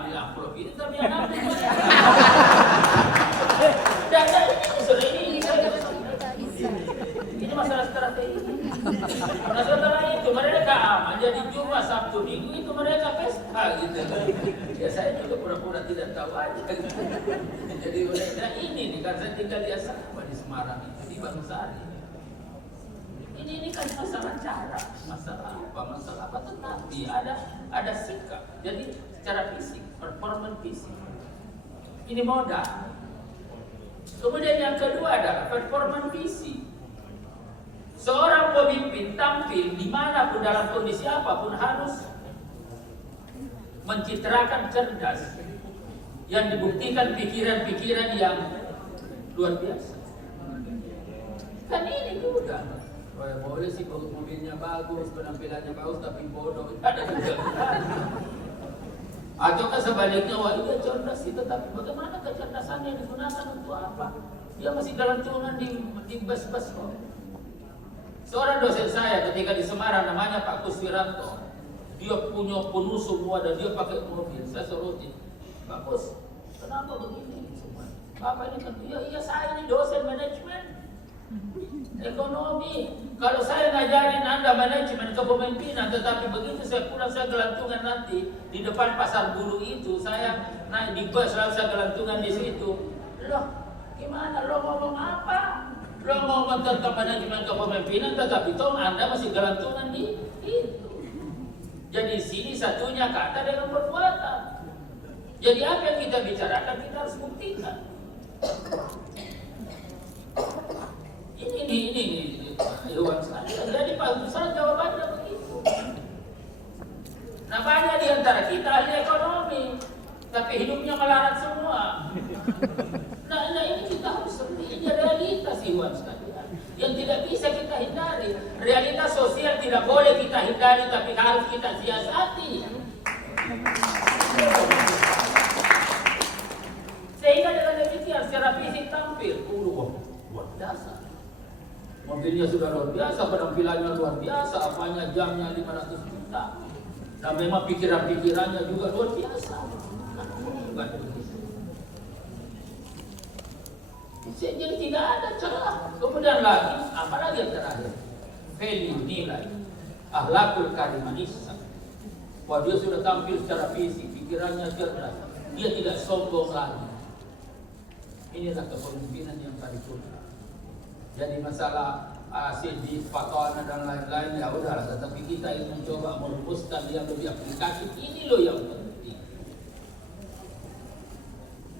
ambil amplop itu tapi yang ambil dan ini masalah strategi. Nah setelah itu mereka aman, jadi Jumat, Sabtu, Minggu itu mereka pesta gitu. Ya saya juga pura-pura tidak tahu aja. Jadi mereka ini nih kan saya tinggal di asrama di Semarang itu di Bangsari. Ini kan masalah cara, masalah apa tetapi ada sikap. Jadi secara fisik, performance fisik. Ini modal. Kemudian yang kedua adalah performance fisik. Seorang pemimpin tampil dimanapun dalam kondisi apapun harus mencitrakan cerdas yang dibuktikan pikiran-pikiran yang luar biasa. Kan ini juga. Boleh sih mobilnya bagus, penampilannya bagus, tapi bodoh. Ada juga. Ataukah sebaliknya, wah iya cerdas itu, tapi bagaimana kecerdasannya digunakan untuk apa? Dia masih galantungan di bus-bus kok. Seorang dosen saya ketika di Semarang namanya Pak Kuswiranto, dia punya penuh semua dan dia pakai mobil. Saya sorotin, Pak Kus, kenapa begini semua? Bapak ini kan, iya saya ini dosen manajemen ekonomi. Kalau saya ngajarin Anda manajemen kepemimpinan, tetapi begitu saya pulang saya gelantungan nanti di depan pasar bulu itu, saya naik di bus lalu saya gelantungan di situ. Loh, gimana? Lo ngomong apa? Lo ngomong tentang manajemen kepemimpinan, tetapi toh Anda masih gelantungan di itu. Jadi sini satunya kata dengan perbuatan. Jadi apa yang kita bicarakan kita harus buktikan. Ini Iwan sekali. Jadi Pak Ustaz jawabannya begitu. Nah banyak di antara kita ahli ekonomi, tapi hidupnya melarat semua. Nah ini kita harus seperti ini realitas Iwan sekalian yang tidak bisa kita hindari. Realitas sosial tidak boleh kita hindari, tapi harus kita siasati. Sehingga dengan demikian secara fisik tampil, luar biasa. Mobilnya sudah luar biasa, penampilannya luar biasa, apanya jamnya 500 juta. Dan memang pikiran-pikirannya juga luar biasa. Jadi tidak ada celah. Kemudian lagi, apalagi yang terakhir? Value, nilai. Akhlakul karimah ihsan. Wah dia sudah tampil secara fisik, pikirannya cerdas. Dia tidak sombong lagi. Inilah kepemimpinan yang paripurna. Jadi masalah di fatwa dan lain-lain ya udahlah, tetapi kita ingin mencoba merumuskan yang lebih aplikatif. Ini loh yang penting.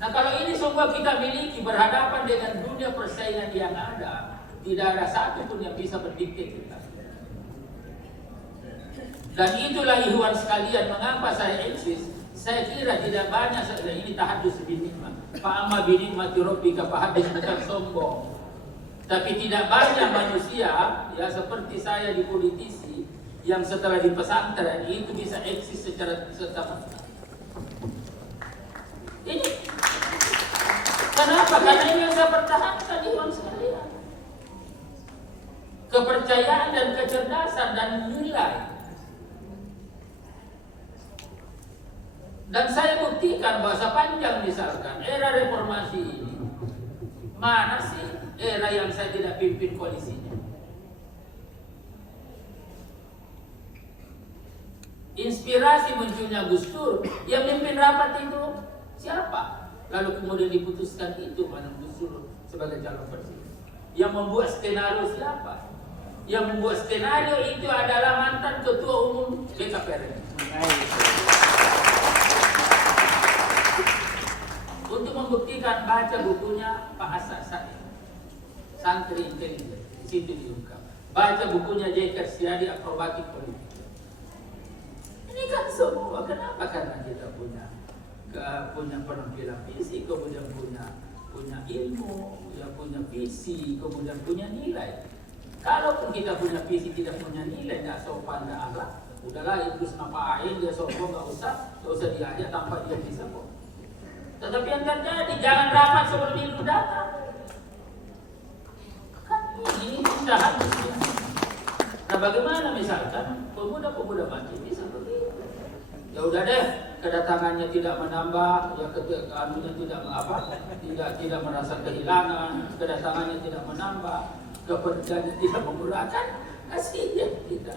Nah kalau ini semua kita miliki berhadapan dengan dunia persaingan yang ada, tidak ada satu pun yang bisa mendikte kita. Dan itulah ikhwan sekalian mengapa saya eksis. Saya kira tidak banyak ini tahadus binikmah. Fa'amma binikmati rabbika fahadits, bukan sombong. Tapi tidak banyak manusia ya seperti saya di politisi yang setelah di pesantren itu bisa eksis secara serta-merta. Ini kenapa? Karena ini yang saya pertahankan di uang sekalian. Kepercayaan dan kecerdasan dan nilai. Dan saya buktikan bahwa sepanjang misalkan era reformasi ini, mana sih era yang saya tidak pimpin koalisinya? Inspirasi munculnya Gus Dur, yang mimpin rapat itu siapa? Lalu kemudian diputuskan itu mana Gus Dur sebagai calon presiden. Yang membuat skenario siapa? Yang membuat skenario itu adalah mantan ketua umum BKPR. Untuk membuktikan, baca bukunya Pak Hasan Said, Santri Intelijen, di situ diungkap. Baca bukunya J.K. Siadi, Akrobatik Politik. Ini kan semua, kenapa? Karena kita punya penampilan fisik, kemudian punya ilmu, ya punya visi, kemudian punya nilai. Kalaupun kita punya visi tidak punya nilai, nggak sopan, nggak akhlak, udahlah Idrus ngapain dia sombong, nggak usah diajak tanpa dia bisa kok. Tetapi yang terjadi, jangan rapat sebelum itu datang. Kan ini sudah habis ya. Nah bagaimana misalkan pemuda-pemuda mati bisa begitu? Ya udah deh, kedatangannya tidak menambah, ya anunya tidak merasa kehilangan, kedatangannya tidak menambah, kepergiannya tidak mengurangi, kasih dia kita.